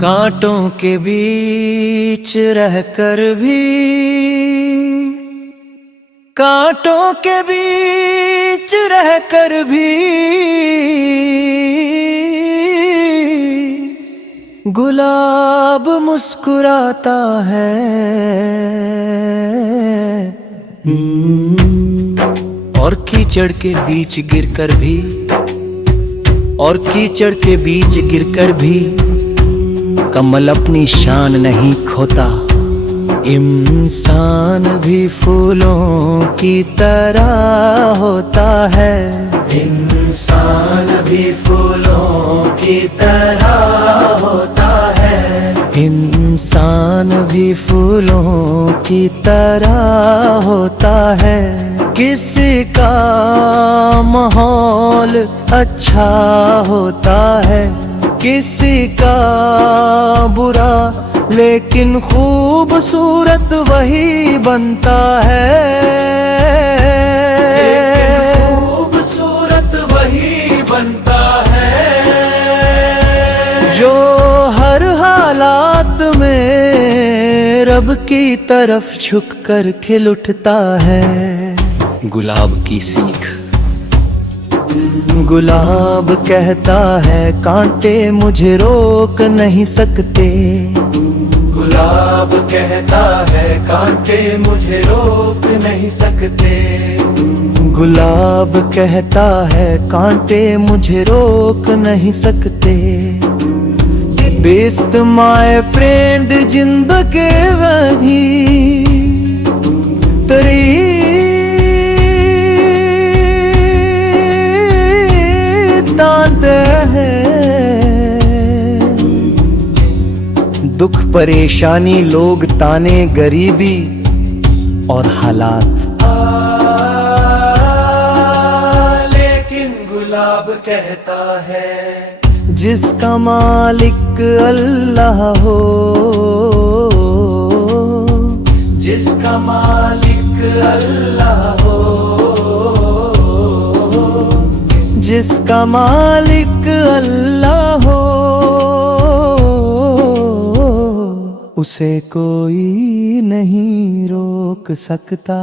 कांटों के बीच रहकर भी, कांटों के बीच रहकर भी गुलाब मुस्कुराता है। और कीचड़ के बीच गिरकर भी, और कीचड़ के बीच गिरकर भी कमल अपनी शान नहीं खोता। इंसान भी फूलों की तरह होता है, इंसान भी फूलों की तरह होता है, इंसान भी फूलों की तरह होता है। किसी का माहौल अच्छा होता है, किसी का बुरा, लेकिन खूबसूरत वही बनता है, खूबसूरत वही बनता है जो हर हालात में रब की तरफ झुककर खिल उठता है। गुलाब की सीख। गुलाब कहता है कांटे मुझे रोक नहीं सकते, गुलाब कहता है कांटे मुझे रोक नहीं सकते, गुलाब कहता है कांटे मुझे रोक नहीं सकते। बेस्ट माय फ्रेंड जिंदगी वही तेरी है। दुख परेशानी लोग ताने गरीबी और हालात, लेकिन गुलाब कहता है जिसका मालिक अल्लाह हो, जिसका मालिक अल्लाह हो, जिसका मालिक अल्लाह हो, उसे कोई नहीं रोक सकता।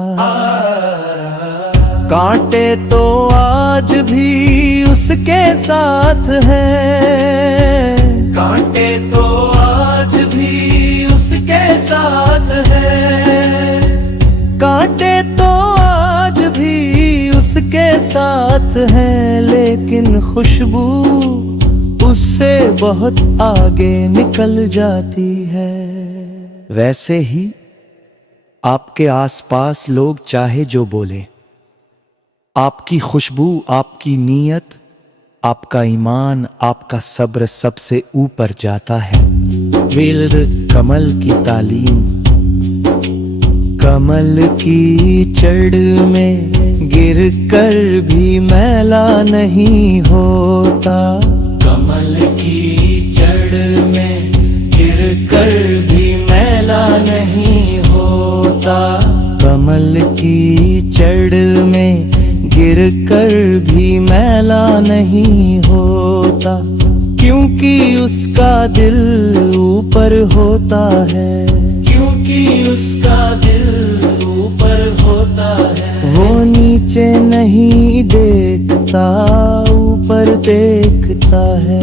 कांटे तो आज भी उसके साथ हैं, कांटे तो आज भी उसके साथ हैं, कांटे तो आज भी उसके साथ हैं, लेकिन खुशबू उससे बहुत आगे निकल जाती है। वैसे ही आपके आसपास लोग चाहे जो बोले, आपकी खुशबू, आपकी नीयत, आपका ईमान, आपका सब्र सबसे ऊपर जाता है। विल्द कमल की तालीम, कमल की जड़ में गिरकर भी मैला नहीं होता, कमल की जड़ में गिरकर भी मैला नहीं होता, कमल की जड़ में गिरकर भी मैला नहीं होता, क्योंकि उसका दिल ऊपर होता है, क्योंकि उसका दिल ऊपर होता है। वो नीचे नहीं देखता, ऊपर देखता है।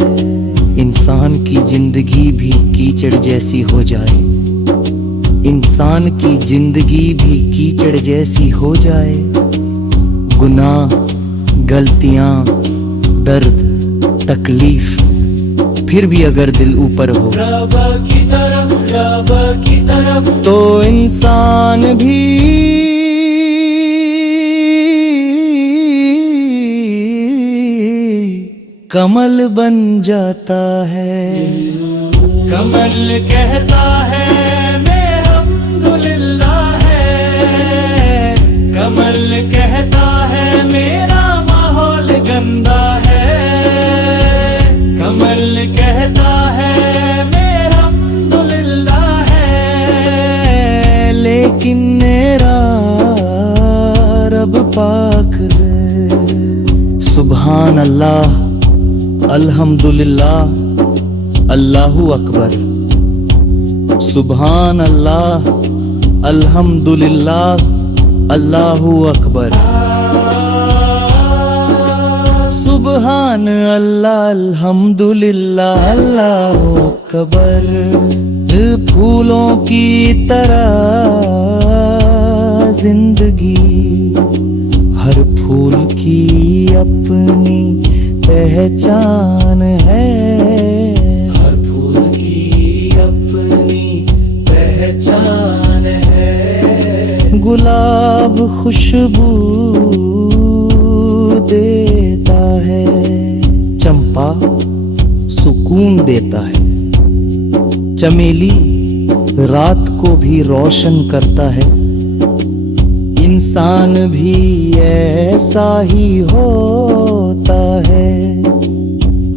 इंसान की जिंदगी भी कीचड़ जैसी हो जाए, इंसान की जिंदगी भी कीचड़ जैसी हो जाए, गुनाह, गलतियां, दर्द, तकलीफ, फिर भी अगर दिल ऊपर हो रब की तरफ, रब की तरफ, तो इंसान भी कमल बन जाता है। कमल कहता है मैं अल्हम्दुलिल्लाह है, कमल कहता है मेरा माहौल गंदा है, कमल कहता है मेरा अल्हम्दुलिल्लाह है, लेकिन मेरा रब पाक है। सुभान अल्लाह, अल्हम्दुलिल्लाह, अल्लाहु अकबर, सुभान अल्लाह, अल्हम्दुलिल्लाह, अल्लाहु अकबर, सुभान अल्लाह, अल्हम्दुलिल्लाह, अल्लाहु अकबर। फूलों की तरह जिंदगी, हर फूल की अपनी पहचान है, हर फूल की अपनी पहचान है। गुलाब खुशबू देता है, चंपा सुकून देता है, चमेली रात को भी रोशन करता है। इंसान भी ऐसा ही होता है,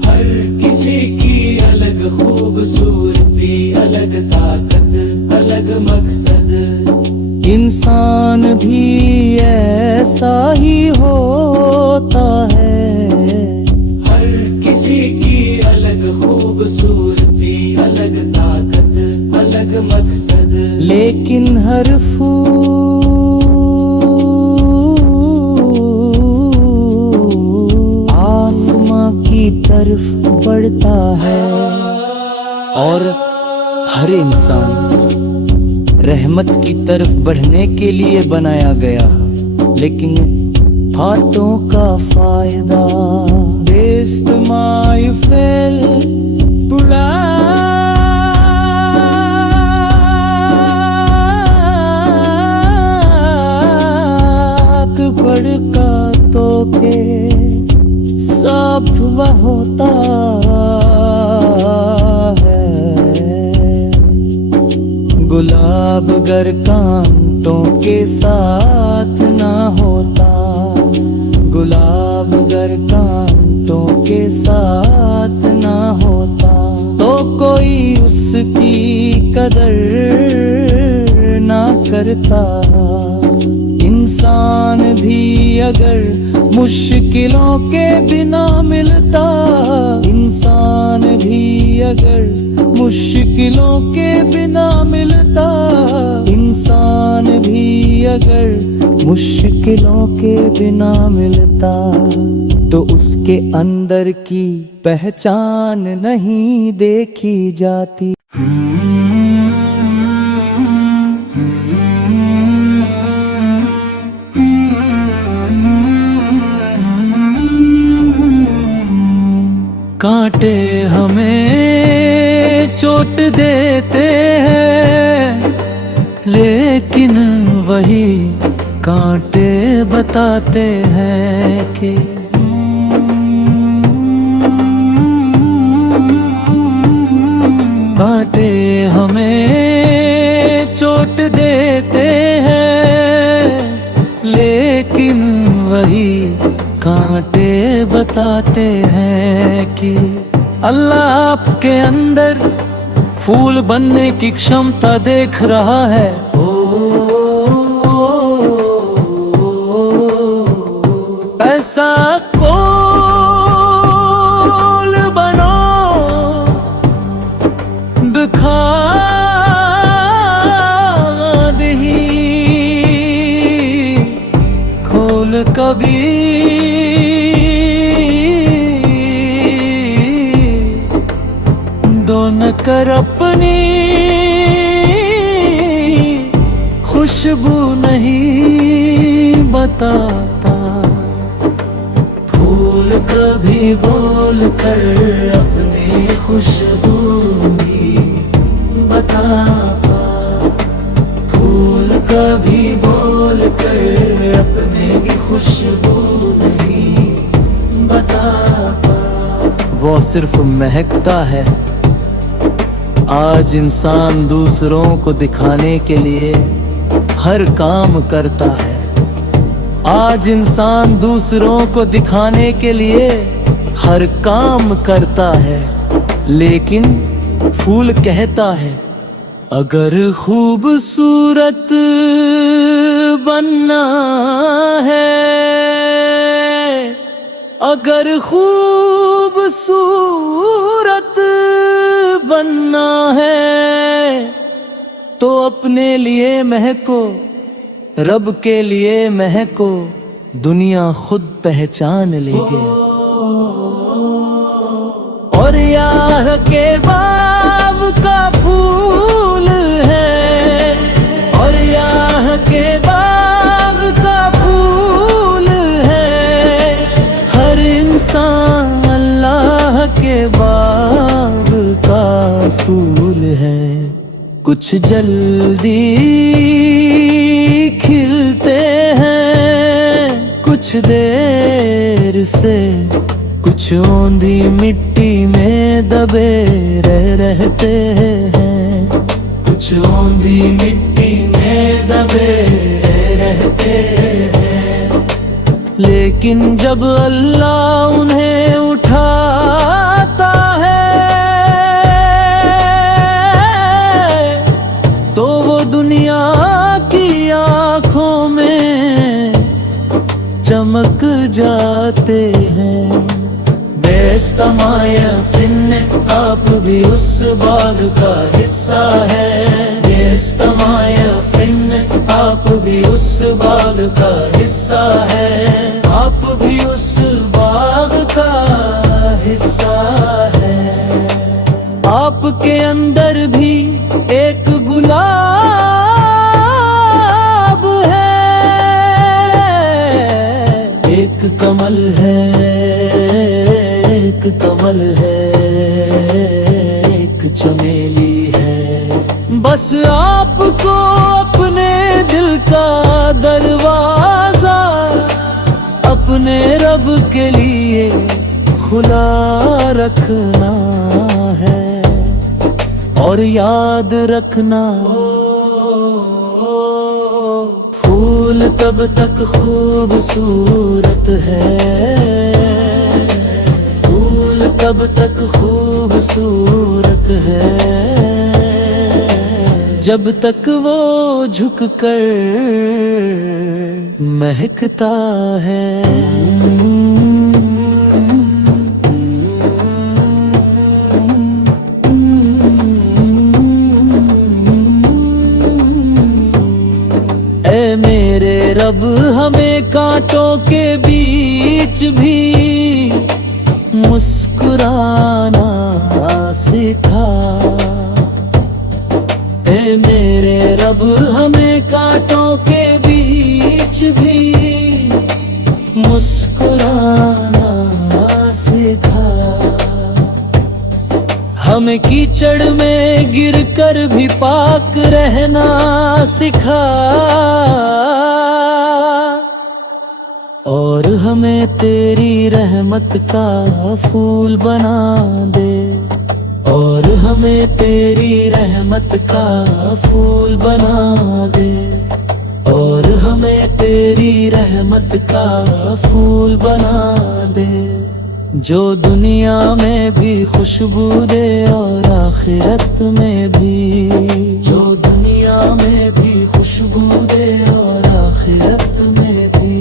हर किसी की अलग खूबसूरती, अलग ताकत, अलग मकसद। इंसान भी ऐसा ही होता है, हर किसी की अलग खूबसूरती, अलग ताकत, अलग मकसद। लेकिन हर फूल आसमां की तरफ बढ़ता है, और हर इंसान रहमत की तरफ बढ़ने के लिए बनाया गया। लेकिन हाथों का फायदा वेस्ट माय फेल बुला बड़का तो के साफ वह होता है। गुलाब गर कांटों के साथ ना होता, गुलाब गर कांटों के साथ ना होता, तो कोई उसकी कदर ना करता। इंसान भी अगर मुश्किलों के बिना मिलता, इंसान भी अगर मुश्किलों के बिना मिलता, इंसान भी अगर मुश्किलों के बिना मिलता, तो उसके अंदर की पहचान नहीं देखी जाती। कांटे हमें चोट देते हैं, लेकिन वही कांटे बताते हैं कि कांटे हमें चोट देते हैं, लेकिन वही कांटे बताते हैं कि अल्लाह आपके अंदर फूल बनने की क्षमता देख रहा है। ऐसा फूल बनो दिखा दही खोल कभी न कर अपनी खुशबू नहीं बताता। फूल कभी बोल कर अपनी खुशबू नहीं बताता, फूल कभी बोल कर अपने खुशबू नहीं बताता। वो सिर्फ महकता है। आज इंसान दूसरों को दिखाने के लिए हर काम करता है। आज इंसान दूसरों को दिखाने के लिए हर काम करता है, लेकिन फूल कहता है अगर खूबसूरत बनना है अगर खूबसूरत बनना है तो अपने लिए महको, रब के लिए महको, दुनिया खुद पहचान लेगी। और यार के बाग का फूल है, और यार के बाग का फूल है, हर इंसान अल्लाह के बाग का फूल है। कुछ जल्दी खिलते हैं, कुछ देर से, कुछ औंधी मिट्टी में दबे रहते हैं, कुछ औंधी मिट्टी में दबे रहते हैं। लेकिन जब अल्लाह उन्हें उठाता है तो वो दुनिया की आंखों में चमक जाते हैं। बेस्तमाया फिन्ने आप भी उस बाग का हिस्सा है, बेस्तमाया फिन्ने आप भी उस बाग का हिस्सा है, आप भी उस बाग का हिस्सा है। आपके अंदर भी एक गुलाब है, एक कमल है, एक कमल है, एक चमेली है। बस आपको अपने दिल का दरवाजा अपने रब के लिए खुला रखना है। और याद रखना, फूल तब तक खूबसूरत है, फूल तब तक खूबसूरत है, जब तक वो झुक कर महकता है। मेरे रब हमें कांटों के बीच भी मुस्कुराना सिखा। ऐ मेरे रब हमें कांटों के बीच भी मुस्कुराना सिखा। हमें कीचड़ में गिरकर भी पाक रहना सिखा। और हमें तेरी रहमत का फूल बना दे, और हमें तेरी रहमत का फूल बना दे, और हमें तेरी रहमत का फूल बना दे, जो दुनिया में भी खुशबू दे और आखिरत में भी, जो दुनिया में भी खुशबू दे और आखिरत में भी,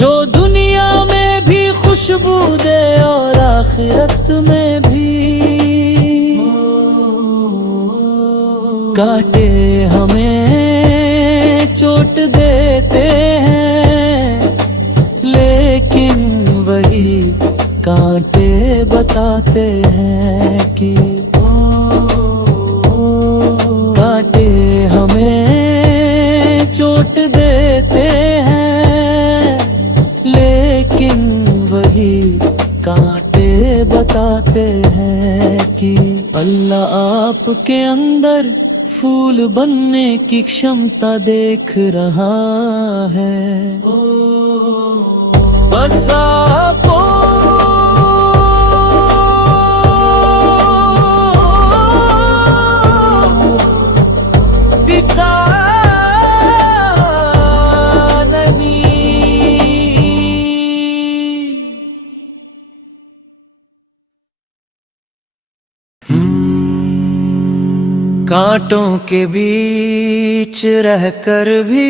जो दुनिया में भी खुशबू दे और आखिरत में भी। कांटे हमें चोट देते हैं, लेकिन वही कांटे बताते हैं कि कांटे हमें चोट देते हैं, लेकिन वही कांटे बताते हैं कि अल्लाह आपके अंदर फूल बनने की क्षमता देख रहा है। बस आपको कांटों के बीच रहकर भी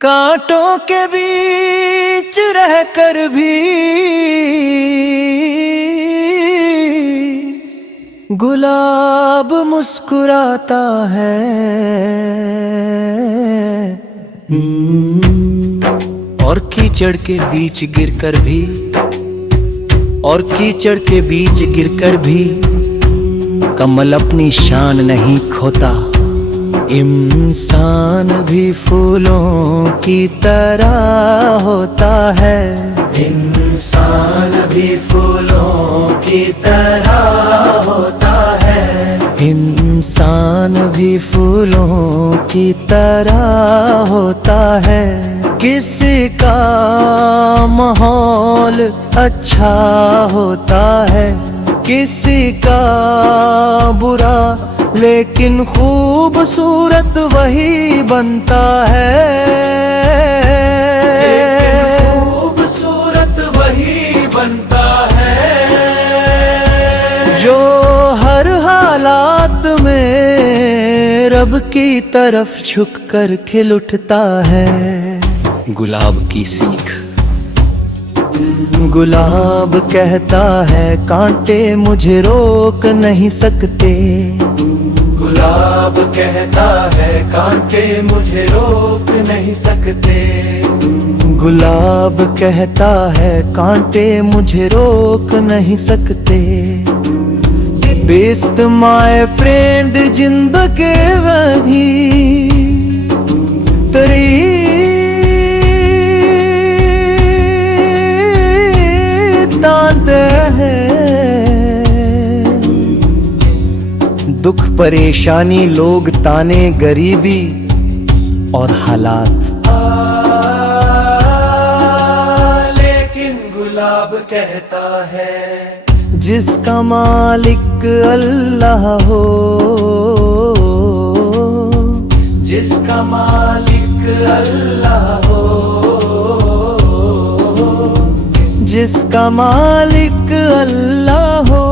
कांटों के बीच रहकर भी गुलाब मुस्कुराता है। और कीचड़ के बीच गिरकर भी, और कीचड़ के बीच गिरकर भी कमल अपनी शान नहीं खोता। इंसान भी फूलों की तरह होता है, इंसान भी फूलों की तरह होता है, इंसान भी फूलों की तरह होता है। किसी का माहौल अच्छा होता है, किसी का बुरा, लेकिन खूबसूरत वही बनता है, खूबसूरत वही बनता है जो हर हालात में रब की तरफ झुककर खिल उठता है। गुलाब की सीख। गुलाब कहता है कांटे मुझे रोक नहीं सकते, गुलाब कहता है कांटे मुझे रोक नहीं सकते, गुलाब कहता है कांटे मुझे रोक नहीं सकते। बेस्ट माय फ्रेंड जिंदगी वही तेरी दुख परेशानी लोग ताने गरीबी और हालात, लेकिन गुलाब कहता है जिसका मालिक अल्लाह हो, जिसका मालिक अल्लाह हो, जिसका मालिक अल्लाह हो,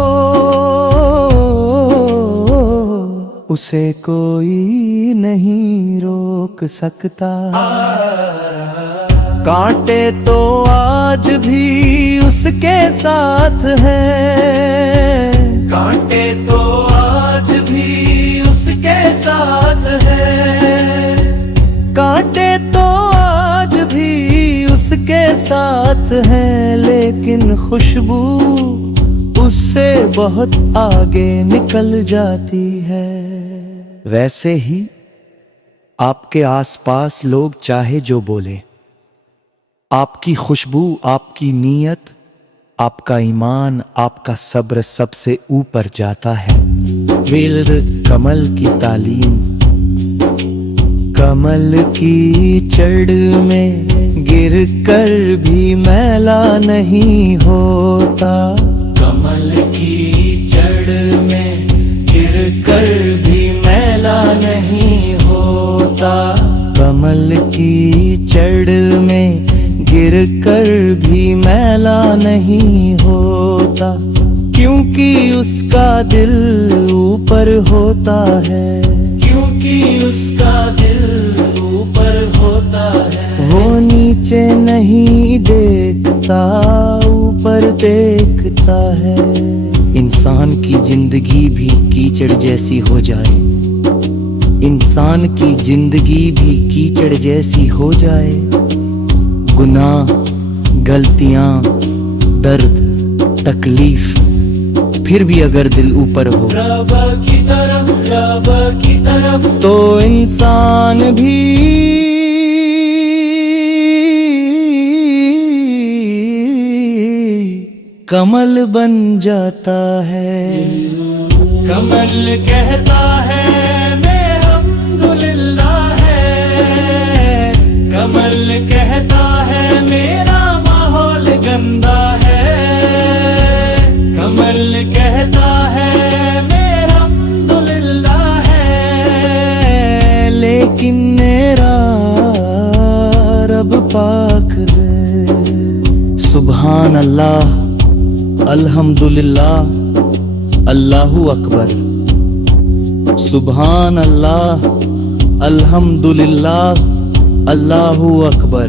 उसे कोई नहीं रोक सकता। कांटे तो आज भी उसके साथ हैं, कांटे तो आज भी उसके साथ हैं, कांटे तो आज भी उसके साथ हैं, लेकिन खुशबू उससे बहुत आगे निकल जाती है। वैसे ही आपके आसपास लोग चाहे जो बोले, आपकी खुशबू, आपकी नीयत, आपका ईमान, आपका सब्र सबसे ऊपर जाता है। विल्द कमल की तालीम, कमल की जड़ में गिरकर भी मैला नहीं होता, कमल की जड़ में गिरकर भी मैला नहीं होता, कमल की जड़ में गिरकर भी मैला नहीं होता, क्योंकि उसका दिल ऊपर होता है, क्योंकि उसका दिल ऊपर होता है। वो नीचे नहीं देखता, ऊपर देखता है। इंसान की जिंदगी भी कीचड़ जैसी हो जाए, इंसान की जिंदगी भी कीचड़ जैसी हो जाए, गुनाह, गलतियां, दर्द, तकलीफ, फिर भी अगर दिल ऊपर हो रब की तरफ, रब की तरफ, तो इंसान भी कमल बन जाता है। कमल कहता है मैं अल्हम्दुलिल्लाह है, कमल कहता है मेरा माहौल गंदा है, कमल कहता है मेरा अल्हम्दुलिल्लाह है, लेकिन मेरा रब पाक है। सुभान अल्लाह, अल्हम्दुलिल्लाह, अल्लाहु अकबर। सुभान अल्लाह, अल्हम्दुलिल्लाह, अल्लाहू अकबर।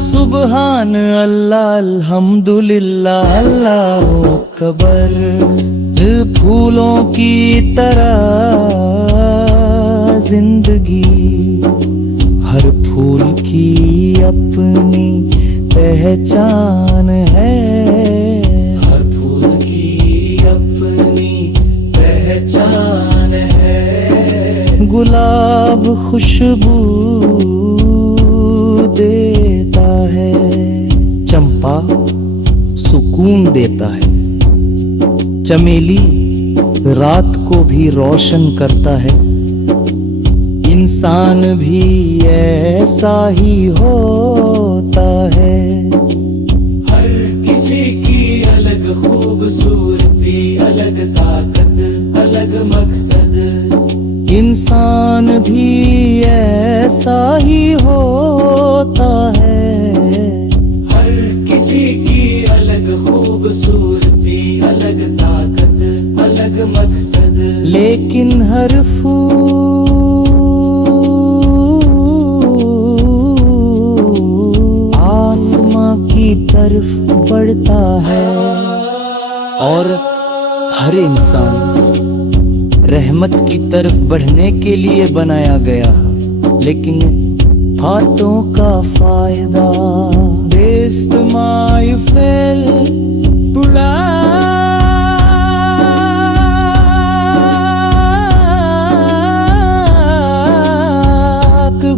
सुबहान अल्लाह अल्हम्दुलिल्लाह अल्लाहू अकबर। फूलों की तरह जिंदगी, हर फूल की अपनी पहचान है। हर फूल की अपनी पहचान है। गुलाब खुशबू देता है, चंपा सुकून देता है, चमेली रात को भी रोशन करता है। इंसान भी ऐसा ही होता है। हर किसी की अलग खूबसूरती, अलग ताकत, अलग मकसद। इंसान भी ऐसा ही होता है। हर किसी की अलग खूबसूरती, अलग ताकत, अलग मकसद। लेकिन हर फूल आसमां की तरफ बढ़ता है, और हर इंसान रहमत की तरफ बढ़ने के लिए बनाया गया। लेकिन हाथों का फायदा बेइस्तेमाल फेल बुला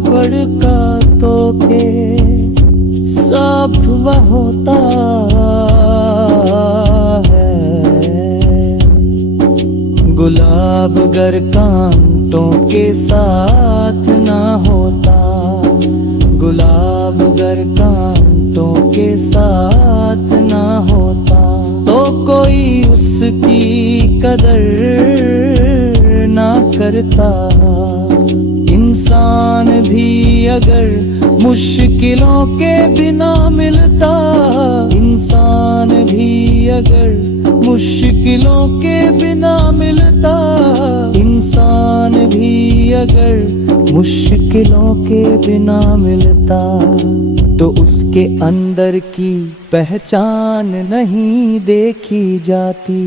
बड़का तो के सब वह होता है। गुलाब गर कांटों के साथ ना होता, गुलाब गर कांटों के साथ ना होता, तो कोई उसकी कदर ना करता। इंसान भी अगर मुश्किलों के बिना मिलता, इंसान भी अगर मुश्किलों के बिना मिलता, इंसान भी अगर मुश्किलों के बिना मिलता, तो उसके अंदर की पहचान नहीं देखी जाती।